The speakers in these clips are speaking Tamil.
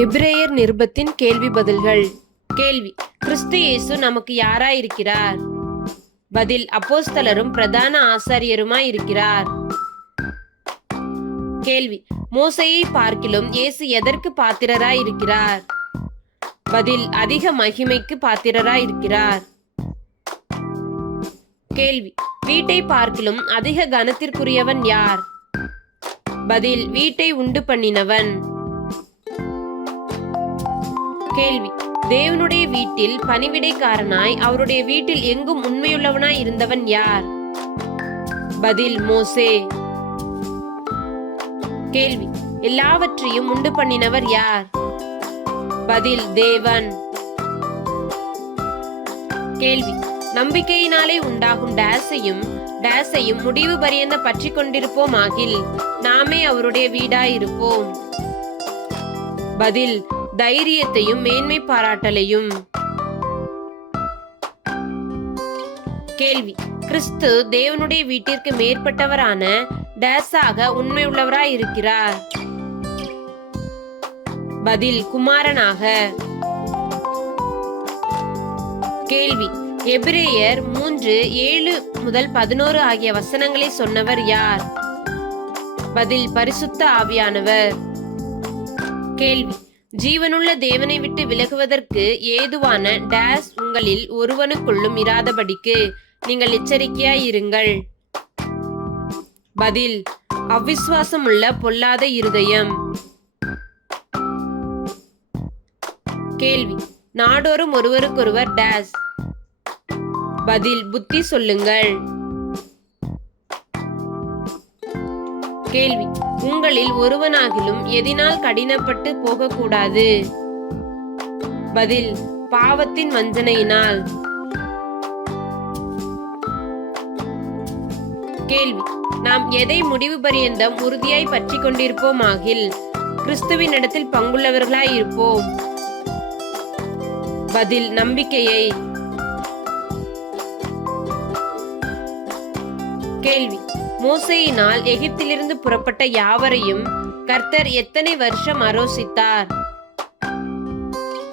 எபிரேயர் நிருபத்தின் கேள்வி பதில்கள். கேள்வி கிறிஸ்து இயேசு நமக்கு யாராயிருக்கிறார்? பதில் அப்போஸ்தலரும் பிரதான ஆசாரியருமாய் இருக்கிறார். கேள்வி மோசையை பார்க்கிலும் இயேசு எதற்கு பாத்திரராய் இருக்கிறார் பதில் அதிக மகிமைக்கு பாத்திரராய் இருக்கிறார் கேள்வி வீட்டை பார்க்கிலும் அதிக கனத்திற்குரியவன் யார்? பதில் வீட்டை உண்டு பண்ணினவன். கேள்வி. தேவனுடைய வீட்டில் பணிவிடைக்காரனாய் அவருடைய வீட்டில் எங்கும் உண்மையுள்ளவனாய் இருந்தவன் யார்? பதில் மோசே. கேள்வி எல்லாவற்றையும் உண்டு பண்ணினவர் யார்? பதில் தேவன். கேள்வி நம்பிக்கையினாலே உண்டாகும் டேஸையும் டேஸையும் முடிவு பரியந்த பற்றி கொண்டிருப்போம் ஆகில் நாமே அவருடைய வீடாயிருப்போம். பதில் தைரியத்தையும் மேன்மை பாராட்டலையும். கேள்வி. கிறிஸ்து தேவனுடைய வீட்டிற்கு மேற்பட்டவரான டேஸாக உண்மை உள்ளவராய் இருக்கிறார் பதில் குமாரனாக. கேள்வி. எபிரேயர் மூன்று ஏழு முதல் பதினோரு ஆகிய வசனங்களை சொன்னவர் யார்? பதில் பரிசுத்த ஆவியானவர். கேள்வி. ஜீவனுள்ள தேவனை விட்டு விலகுவதற்கு ஏதுவான டேஸ் உங்களில் ஒருவனுக்குள்ளும் இராதபடிக்கு நீங்கள் எச்சரிக்கையாய் இருங்கள் பதில் அவிசுவாசம் உள்ள பொல்லாத இருதயம். கேள்வி நாடோறும் ஒருவருக்கொருவர் டேஸ். பதில் புத்தி சொல்லுங்கள். கேள்வி. உங்களில் ஒருவனாகிலும் எதினால் கடினப்பட்டு போகக்கூடாது. பதில் பாவத்தின் வஞ்சனையினால். கேள்வி நாம் எதை முடிவு பரியந்தம் உறுதியாய் பற்றி கொண்டிருப்போம் ஆகில் கிறிஸ்துவின் இடத்தில் பங்குள்ளவர்களாய் இருப்போம். பதில் நம்பிக்கையை. கேள்வி மோசையினால் எகிப்திலிருந்து புறப்பட்ட யாவரையும் கர்த்தர் எத்தனை வருஷம் அரோசித்தார்?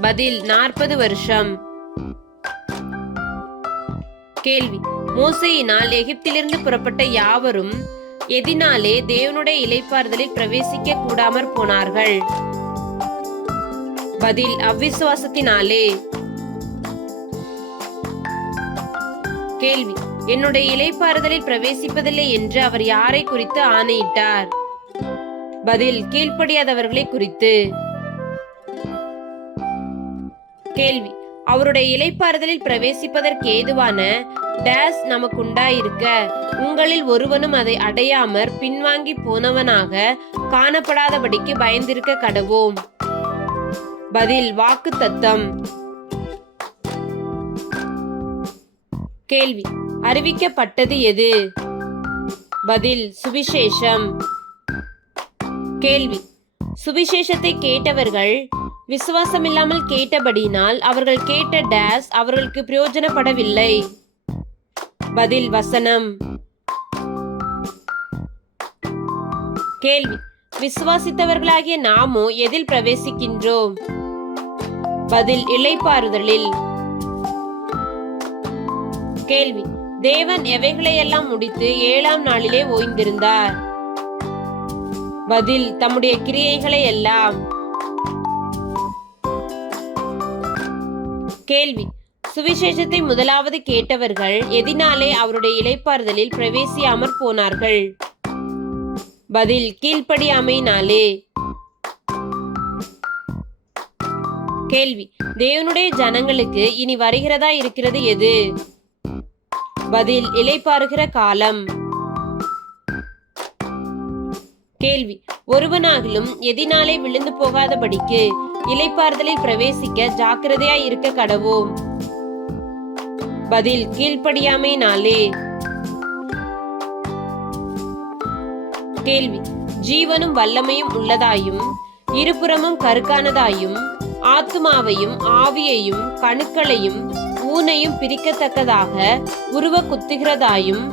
பதில் நாற்பது வருஷம். கேள்வி மோசையினால் எகிப்திலிருந்து புறப்பட்ட யாவரும் எதினாலே தேவனுடைய இலைப்பாறுதலில் பிரவேசிக்க கூடாமற் போனார்கள்? பதில் அவ்விசுவாசத்தினாலே. கேள்வி என்னுடைய இலைப்பாறுதலில் பிரவேசிப்பதில்லை என்று அவர் யாரை குறித்து ஆணையிட்டார்? பதில் கீழ்ப்படியாதவர்களை குறித்து. கேள்வி அவருடைய இலைப்பாறுதலில் பிரவேசிப்பதற்கு ஏதுவான டேஸ் நமக்கு உண்டாயிருக்க உங்களில் ஒருவனும் அதை அடையாமற் பின்வாங்கி போனவனாக காணப்படாதபடிக்கு பயந்திருக்க கடவோம். பதில் வாக்கு தத்தம் கேள்வி. அறிவிக்கப்பட்டது எது? பதில் சுவிசேஷம். கேள்வி. சுவிசேஷத்தை கேட்டவர்கள் விசுவாசமில்லாமல் கேட்டபடியினால் அவர்கள் கேட்ட டேஸ் அவர்களுக்கு பிரயோஜனப்படவில்லை. பதில் வசனம். கேள்வி. விசுவாசித்தவர்களாகிய நாமோ எதில் பிரவேசிக்கின்றோம்? பதில் இளைப்பாறுதலில். கேள்வி. தேவன் எவைகளையெல்லாம் முடித்து ஏழாம் நாளிலே ஓய்ந்திருந்தார்? பதில் தம்முடைய கிரியைகளை எல்லாம். கேள்வி. சுவிசேஷத்தை முதலாவது கேட்டவர்கள் எதினாலே அவருடைய இலைப்பாறுதலில் பிரவேசியாமற் போனார்கள்? பதில் கீழ்ப்படியாமையினாலே கேள்வி. தேவனுடைய ஜனங்களுக்கு இனி வருகிறதா இருக்கிறது எது? பதில் இலைப்பாறுகிற காலம். கேள்வி. ஒருவனாகிலும் எதினாலே விழுந்து போகாதபடிக்கு இலைப்பாறுதலில் பிரவேசிக்க ஜாக்கிரதையாய் இருக்க கடவோம். பதில் கீழ்ப்படியாமையினாலே. கேள்வி. ஜீவனும் வல்லமையும் உள்ளதாயும் இருபுறமும் கருக்கானதாயும் ஆத்துமாவையும் ஆவியையும் கணுக்களையும் ஊனையும் பிரிக்கத்தக்கதாக உருவ குத்துகிறதாயும்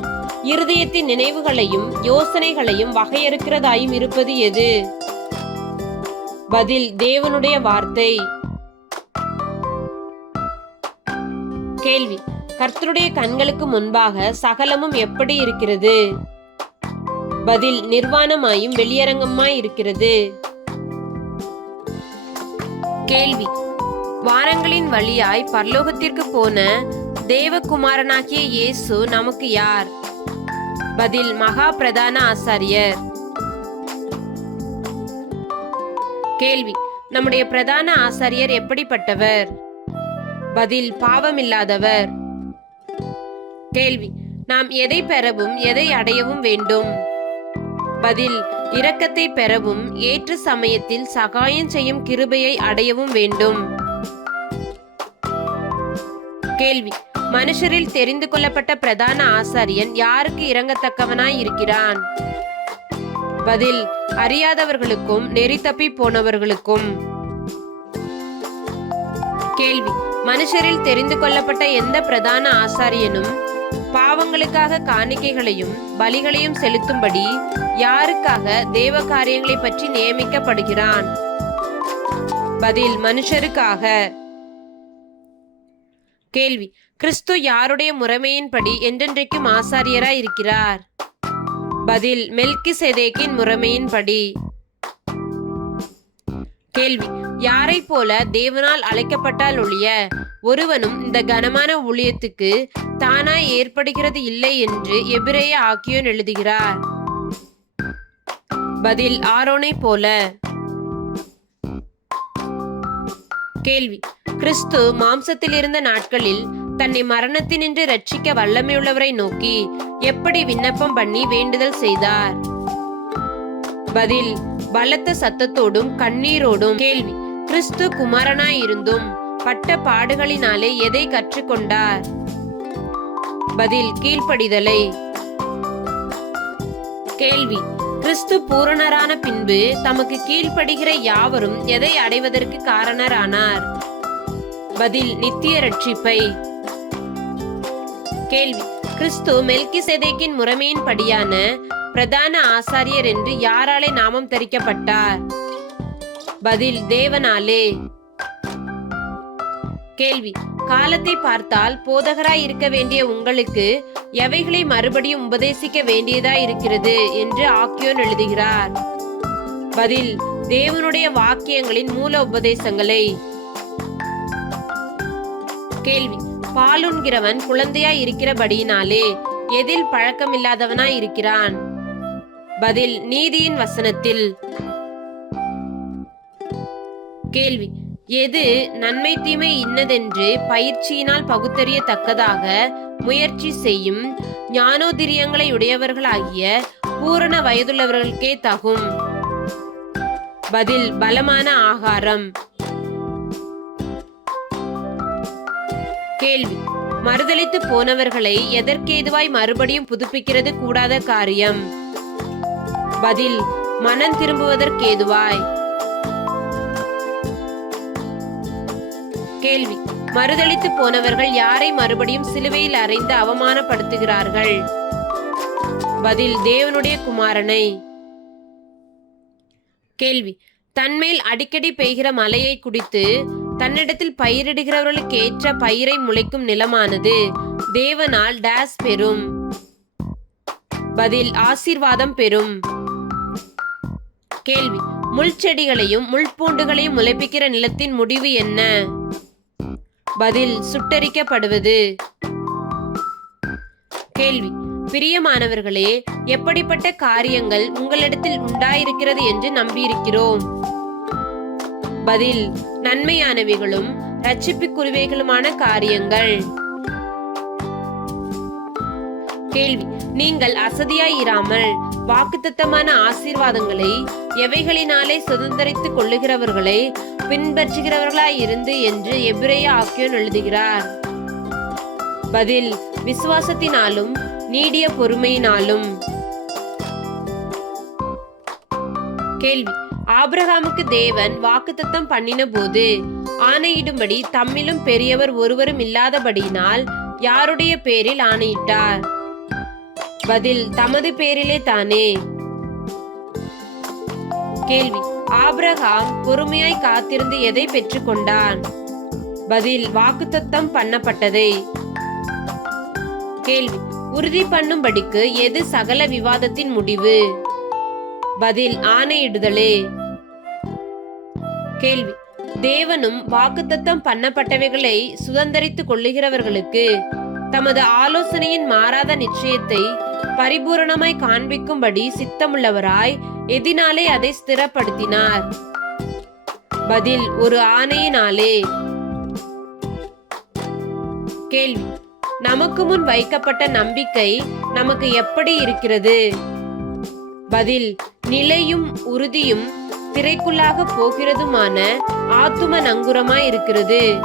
இருதயத்தின் நினைவுகளையும் யோசனைகளையும் வகையறுக்கிறதாயும் இருப்பது எது? பதில் தேவனுடைய வார்த்தை. கேள்வி கர்த்தருடைய கண்களுக்கு முன்பாக சகலமும் எப்படி இருக்கிறது? பதில் நிர்வாணமாயும் வெளியரங்கமாய் இருக்கிறது. கேள்வி வானங்களின் வழியாய் பரலோகத்திற்கு போன தேவகுமாரனாகிய இயேசு நமக்கு யார்? பதில் மகா பிரதான ஆசாரியர். கேள்வி நம்முடைய பிரதான ஆசாரியர் எப்படிப்பட்டவர்? பதில் பாவமில்லாதவர். கேள்வி நாம் எதை பெறவும் எதை அடையவும் வேண்டும்? பதில் இரக்கத்தை பெறவும் ஏற்ற சமயத்தில் சகாயம் செய்யும் கிருபையை அடையவும் வேண்டும். கேள்வி. மனுஷரில் தெரிந்து கொள்ளப்பட்ட பிரதான ஆசாரியன் யாருக்கு இறங்கத்தக்கவனாய் இருக்கிறான்? பதில் அறியாதவர்களுக்கும் நெறி தப்பி போனவர்களுக்கும். கேள்வி மனுஷரில் தெரிந்து கொள்ளப்பட்ட எந்த பிரதான ஆசாரியனும் பாவங்களுக்காக காணிக்கைகளையும் பலிகளையும் செலுத்தும்படி யாருக்காக தேவ காரியங்களை பற்றி நியமிக்கப்படுகிறான்? பதில் மனுஷருக்காக. கேள்வி. கிறிஸ்து யாருடைய முறைமையின்படி என்றென்றைக்கும் ஆசாரியராய் இருக்கிறார் பதில் மெல்கி செதேக்கின் முறைமையின்படி. கேள்வி யாரை போல தேவனால் அழைக்கப்பட்டால் ஒழிய ஒருவனும் இந்த கனமான ஊழியத்துக்கு தானாய் ஏற்படுகிறது இல்லை என்று எபிரேய ஆக்கியோன் எழுதுகிறார். பதில் ஆரோனை போல. கேள்வி. கிறிஸ்து மாம்சத்தில் இருந்த நாட்களில் தன்னை மரணத்தினின்று ரட்சிக்க வல்லமையுள்ளவரை நோக்கி எப்படி விண்ணப்பம் பண்ணி வேண்டுதல் செய்தார்? பதில் பலத்த சத்தத்தோடும் கண்ணீரோடும் கேள்வி. கிறிஸ்து குமாரனாய் இருந்தும் பட்ட பாடுகளினாலே எதை கற்றுக்கொண்டார்? பதில் கீழ்ப்படிதலை. கேள்வி கிறிஸ்து பூரணரான பின்பு தமக்கு கீழ்ப்படுகிற யாவரும் எதை அடைவதற்கு காரணரானார்? பதில் நித்திய ரட்சிப்பை கேள்வி கிறிஸ்து மெல்கி செதேக்கின் முறைமையின் படியான பிரதான ஆசாரியர் என்று யாராலே நாமம் தரிக்கப்பட்டார்? பதில் தேவனாலே. கேள்வி. காலத்தை பார்த்தால் போதகராய் இருக்க வேண்டிய உங்களுக்கு எவைகளை மறுபடியும் உபதேசிக்க வேண்டியதாய் இருக்கிறது என்று ஆக்கியோன் எழுதுகிறார். பதில் தேவனுடைய வாக்கியங்களின் மூல உபதேசங்களை. கேள்வி பாலுண்கிறவன் குழந்தையாய் இருக்கிறபடியினாலே எதில் பழக்கமில்லாதவனாய் இருக்கிறான்? பதில் நீதியின் வசனத்தில். கேள்வி எது நன்மை தீமை இன்னதென்று பயிற்சியினால் பகுத்தறியத்தக்கதாக முயற்சி செய்யும் ஞானோதிரியங்களை உடையவர்களாகிய பூரண வயதுள்ளவர்களுக்கே தகும். பதில் பலமான ஆகாரம். கேள்வி மறுதளித்து போனவர்களை எதற்கேதுவாய் மறுபடியும் புதுப்பிக்கிறது கூடாத காரியம்? பதில் மனம் திரும்புவதற்கேதுவாய் கேள்வி. மறுதளித்து போனவர்கள் யாரை மறுபடியும் சிலுவையில் அறைந்து அவமானப்படுத்துகிறார்கள்? பதில் தேவனுடைய குமாரனை. கேள்வி. தன்மேல் அடிக்கடி பெய்கிற மலையை குடித்து தன்னிடத்தில் பயிரிடுகிறவர்களுக்கு ஏற்ற பயிரை முளைக்கும் நிலமானது. தேவனால் டேஸ் பெறும். பதில் ஆசீர்வாதம் பெறும். கேள்வி. முள்செடிகளையும் முள்பூண்டுகளையும் முளைப்பிக்கிற நிலத்தின் முடிவு என்ன? பதில் சுட்டரிக்கப்படுவது. கேள்வி. பிரியமானவர்களே எப்படிப்பட்ட காரியங்கள் உங்களிடத்தில் உண்டாயிருக்கிறது என்று நம்பியிருக்கிறோம்? பதில். நன்மையானவைகளும் ரட்சிப்புக்குரியவைகளுமான காரியங்கள். கேள்வி. நீங்கள் அசதியாய் இராமல் வாக்குத்தத்தமான ஆசீர்வாதங்களை எவைகளினாலே சுதந்திரித்துக் கொள்ளுகிறவர்களை பின்பற்றுகிறவர்களாய் இருந்து என்று எபிரேய ஆக்கியோன் எழுதுகிறார். பதில் விசுவாசத்தினாலும் நீடிய பொறுமையினாலும். கேள்வி ஆபிரகாமுக்கு தேவன் வாக்குத்தத்தம் பண்ணின போது ஆணையிடும்படி தம்மிலும் பெரியவர் ஒருவரும் இல்லாதபடியினால் யாருடைய பேரில் ஆணையிட்டார்? பதில் தமது பேரிலே தானே. கேள்வி. ஆப்ரஹாம் பொறுமையாய் காத்திருந்து எதை பெற்றுக்கொண்டான் பதில் வாக்குத்தத்தம் பண்ணப்பட்டதை. கேள்வி உறுதி பண்ணும்படிக்கு எது சகல விவாதத்தின் முடிவு? பதில் ஆணையிடுதலே. கேள்வி தேவனும் வாக்குத்தத்தம் பண்ணப்பட்டவைகளை சுதந்தரித்துக் கொள்ளுகிறவர்களுக்கு தமது ஆலோசனையின் மாறாத நிச்சயத்தை பரிபூரணமாய் காண்பிக்கும்படி சித்தமுள்ளவராய் எதினாலே அதை ஸ்திரப்படுத்தினார். பதில் ஒரு ஆணையினாலே. கேள்வி நமக்கு முன் வைக்கப்பட்ட நம்பிக்கை நமக்கு எப்படி இருக்கிறது? பதில் நிலையும் உறுதியும் திரைக்குள்ளாக போகிறதுமான ஆத்தும நங்குரமாய் இருக்கிறது.